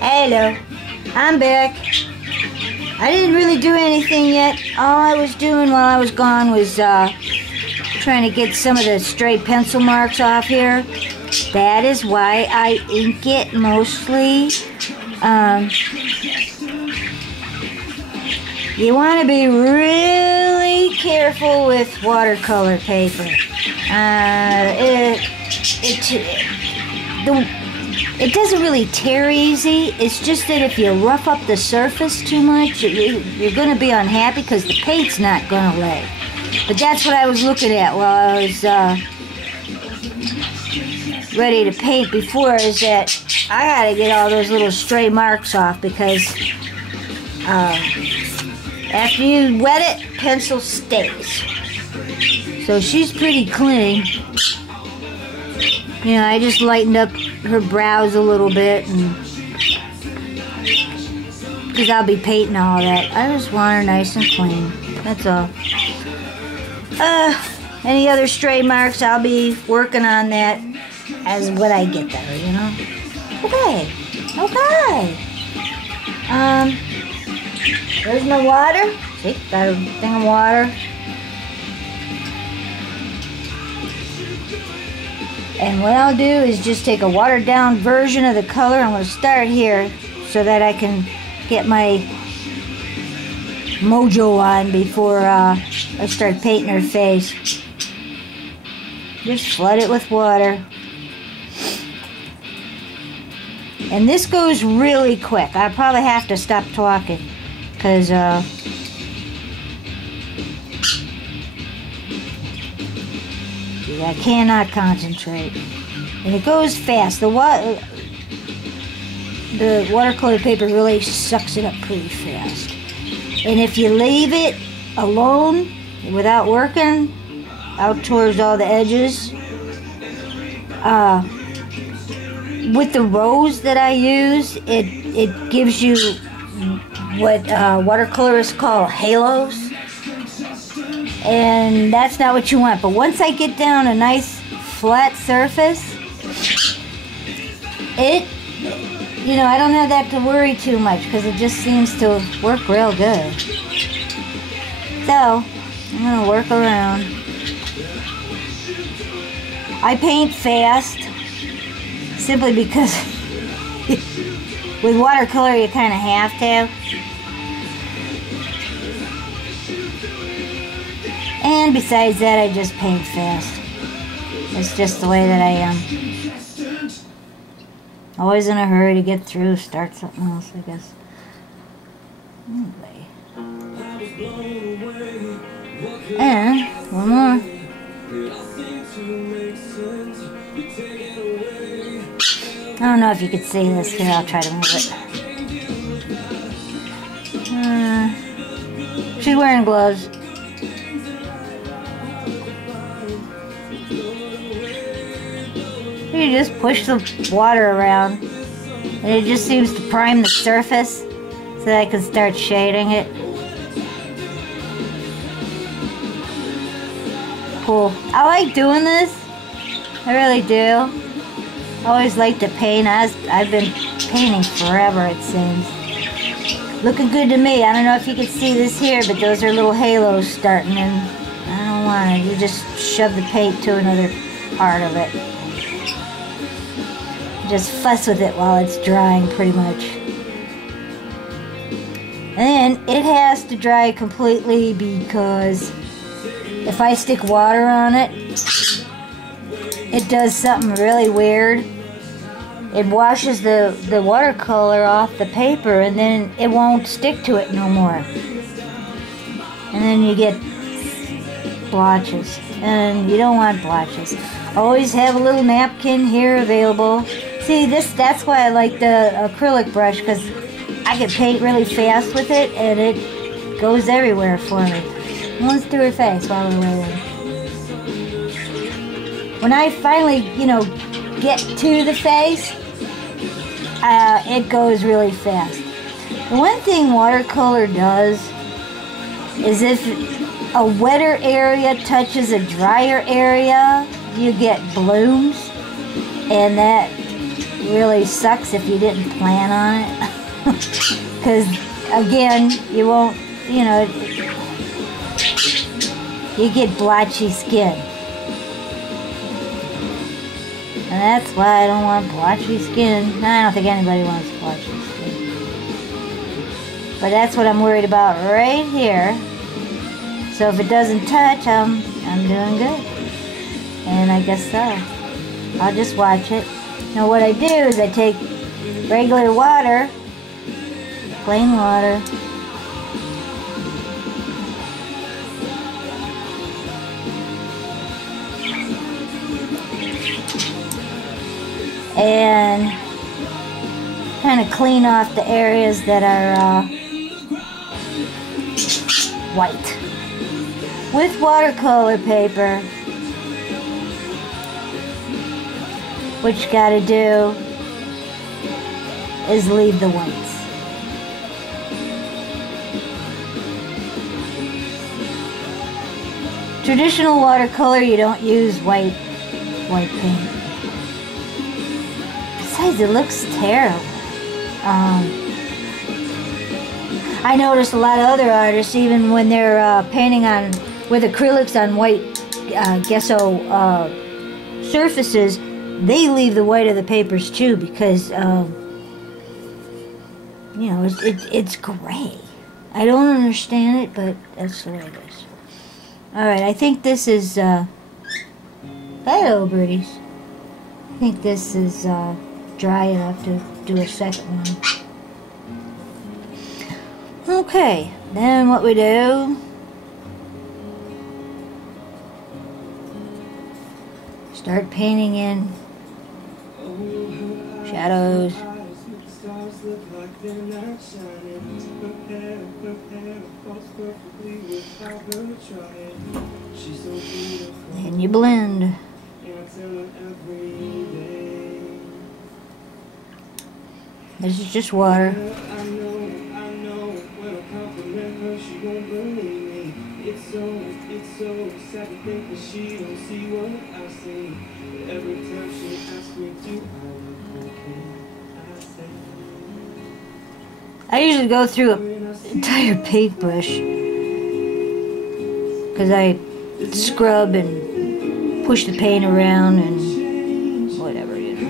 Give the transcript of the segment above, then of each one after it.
Hello, I'm back. I didn't really do anything yet. All I was doing while I was gone was trying to get some of the stray pencil marks off here. That is why I ink it mostly. You want to be really careful with watercolor paper. It doesn't really tear easy. It's just that if you rough up the surface too much, you're going to be unhappy because the paint's not going to lay. But that's what I was looking at while I was ready to paint before, is that I got to get all those little stray marks off, because after you wet it, pencil stays. So she's pretty clean. You know, I just lightened up her brows a little bit, and because I'll be painting all that. I just want her nice and clean. That's all. Any other stray marks, I'll be working on that as when I get there, you know? Okay. There's my water. See, got a thing of water. And what I'll do is just take a watered down version of the color. I'm going to start here so that I can get my mojo on before I start painting her face. Just flood it with water. And this goes really quick. I probably have to stop talking because I cannot concentrate. And it goes fast. The watercolor paper really sucks it up pretty fast. And if you leave it alone without working out towards all the edges, with the rows that I use, it gives you what watercolorists call halos. And that's not what you want. But once I get down a nice flat surface, I don't have that to worry too much, because it just seems to work real good. So, I'm going to work around. I paint fast, simply because with watercolor you kind of have to. And besides that, I just paint fast. It's just the way that I am. Always in a hurry to get through, start something else, I guess. Anyway. And one more. I don't know if you could see this. Here, I'll try to move it. She's wearing gloves. You just push the water around, and it just seems to prime the surface so that I can start shading it. Cool. I like doing this. I really do. I always like to paint. I've been painting forever, it seems. Looking good to me. I don't know if you can see this here, but those are little halos starting, and I don't want it. You just shove the paint to another part of it. Just fuss with it while it's drying, pretty much. And then it has to dry completely, because if I stick water on it, it does something really weird. It washes the watercolor off the paper, and then it won't stick to it no more. And then you get blotches, and you don't want blotches. Always have a little napkin here available. See, that's why I like the acrylic brush, because I can paint really fast with it, and it goes everywhere for me. Let's do her face while we're waiting. When I finally, get to the face, it goes really fast. The one thing watercolor does is if a wetter area touches a drier area, you get blooms, and that really sucks if you didn't plan on it. Because, again, you won't, you know, you get blotchy skin. And that's why I don't want blotchy skin. I don't think anybody wants blotchy skin. But that's what I'm worried about right here. So if it doesn't touch, I'm doing good. And I guess so. I'll just watch it. Now what I do is I take regular water, plain water, and kind of clean off the areas that are white with watercolor paper. What you gotta do is leave the whites. Traditional watercolor, you don't use white paint. Besides, it looks terrible. I noticed a lot of other artists, even when they're painting on with acrylics on white gesso surfaces, they leave the white of the papers too, because you know, it's gray. I don't understand it, but that's the way it is. Alright, I think this is hello birdies. I think this is dry enough to do a second one. Okay, then what we do, start painting in shadows. And you blend. This is just water. It's so sad to think that she don't see what I see. But every time she asks me to, I usually go through an entire paintbrush because I scrub and push the paint around and whatever, you know.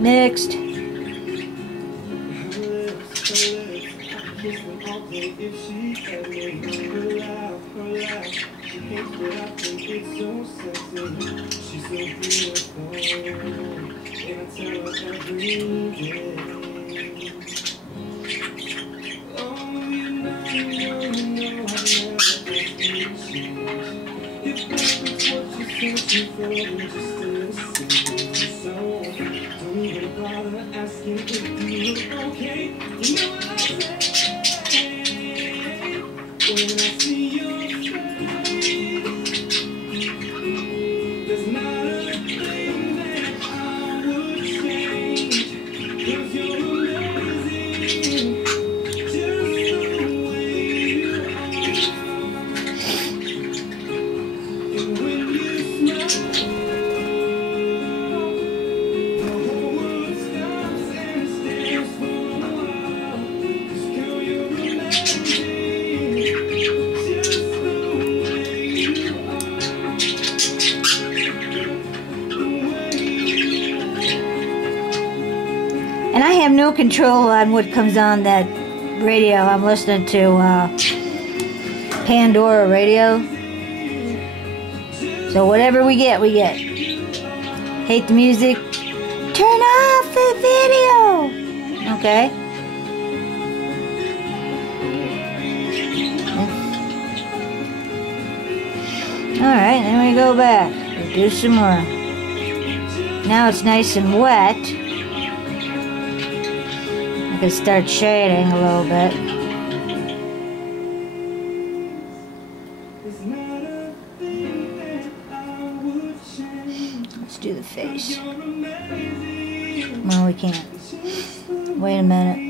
Next. And I have no control on what comes on that radio. I'm listening to Pandora radio. So whatever we get, we get. Hate the music? Turn off the video! Okay? Alright, then we go back. We'll do some more. Now it's nice and wet. I can start shading a little bit. Let's do the face. Well, we can't. Wait a minute.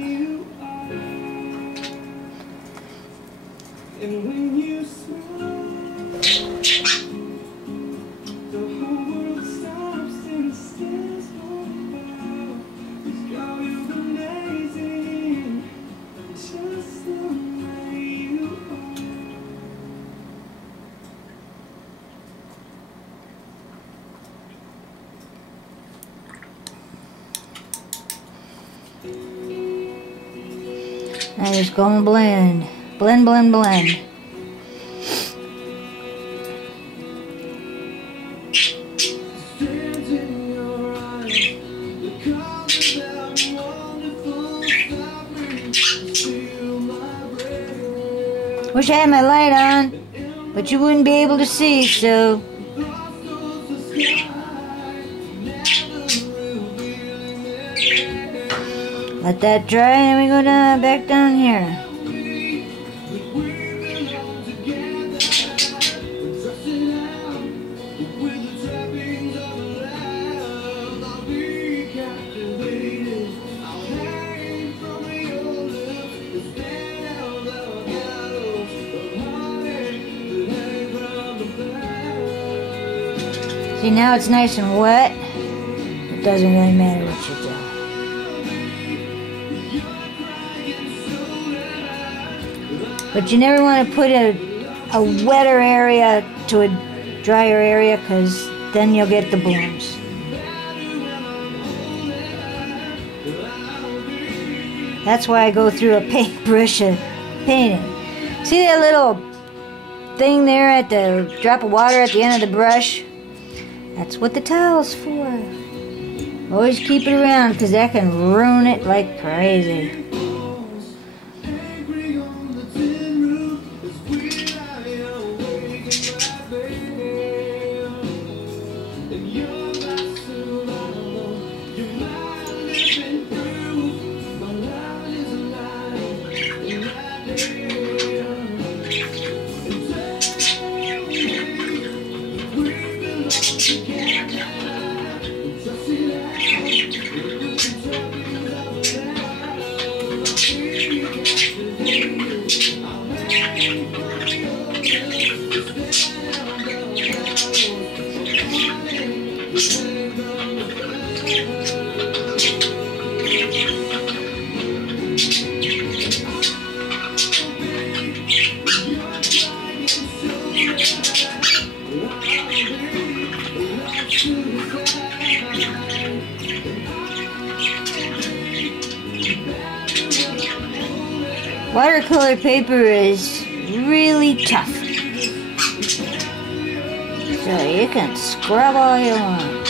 I just go and blend. Blend, blend, blend. Wish I had my light on, but you wouldn't be able to see, so... Let that dry and we go down, back down here. See, now it's nice and wet. It doesn't really matter what you do. But you never want to put a wetter area to a drier area, because then you'll get the blooms. That's why I go through a paintbrush of painting. See that little thing there at the drop of water at the end of the brush? That's what the towel's for. Always keep it around, because that can ruin it like crazy. Watercolor paper is really tough, so you can scrub all you want.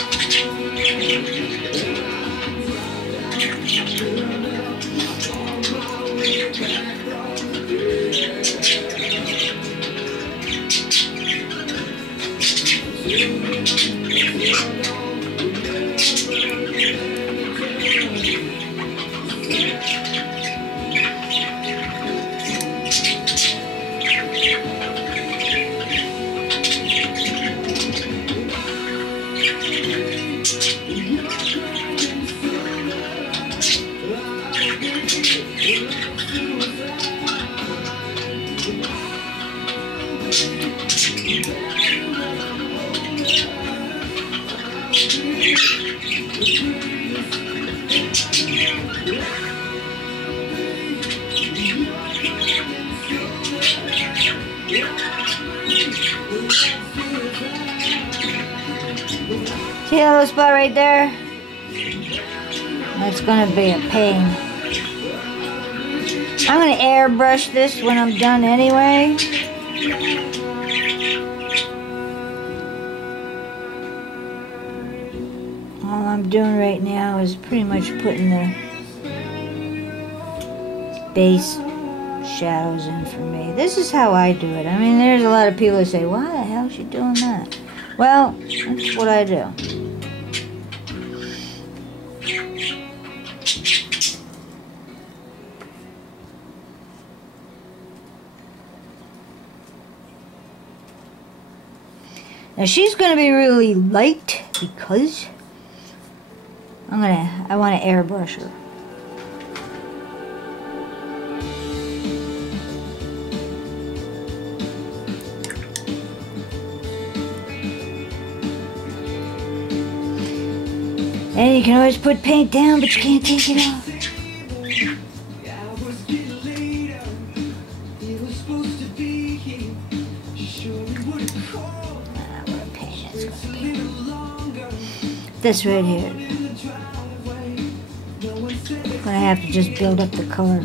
See that little spot right there? That's gonna be a pain. I'm gonna airbrush this when I'm done anyway. All I'm doing right now is pretty much putting the base shadows in for me. This is how I do it. I mean, there's a lot of people that say, why the hell is she doing that? Well, that's what I do. Now she's gonna be really light because I want to airbrush her. And you can always put paint down, but you can't take it off. What paint is gonna be? This right here. I'm gonna have to just build up the color.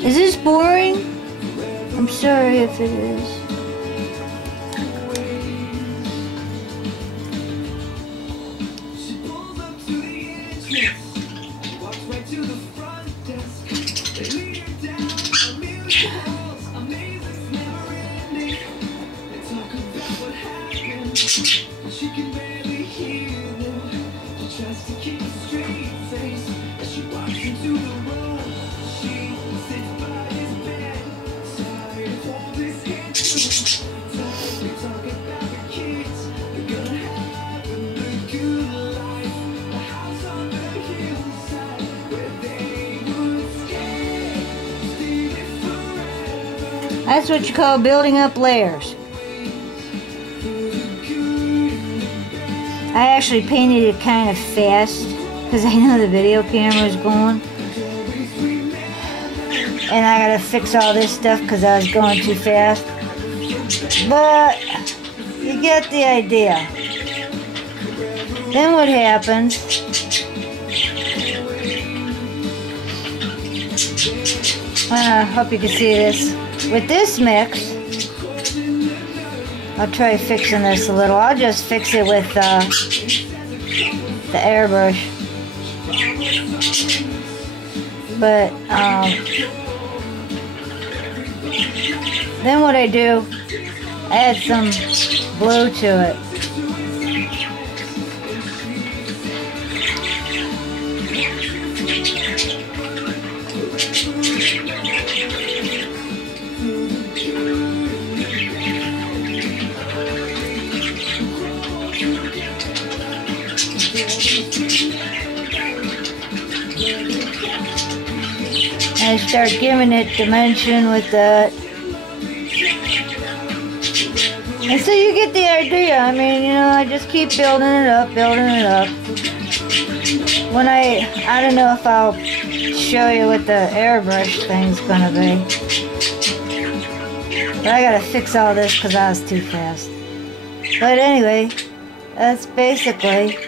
Is this boring? I'm sorry if it is. That's what you call building up layers. I actually painted it kind of fast because I know the video camera is going. And I gotta fix all this stuff because I was going too fast. But you get the idea. Then what happens? I hope you can see this. With this mix, I'll try fixing this a little. I'll just fix it with the airbrush. But then what I do, I add some blue to it. I start giving it dimension with that. And so you get the idea. I mean, you know, I just keep building it up, building it up. When I don't know if I'll show you what the airbrush thing's gonna be. But I gotta fix all this because I was too fast. But anyway, that's basically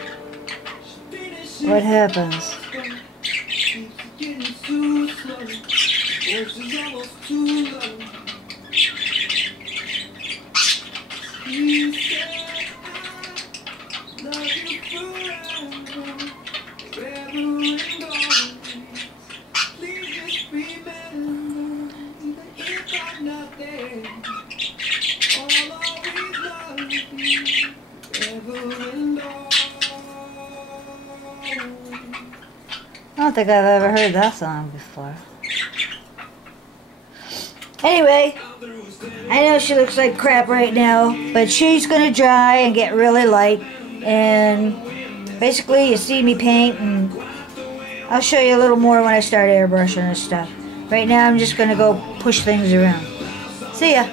what happens. I don't think I've ever heard that song before. Anyway, I know she looks like crap right now, but she's gonna dry and get really light. And basically, you see me paint, and I'll show you a little more when I start airbrushing and stuff. Right now, I'm just gonna go push things around. See ya.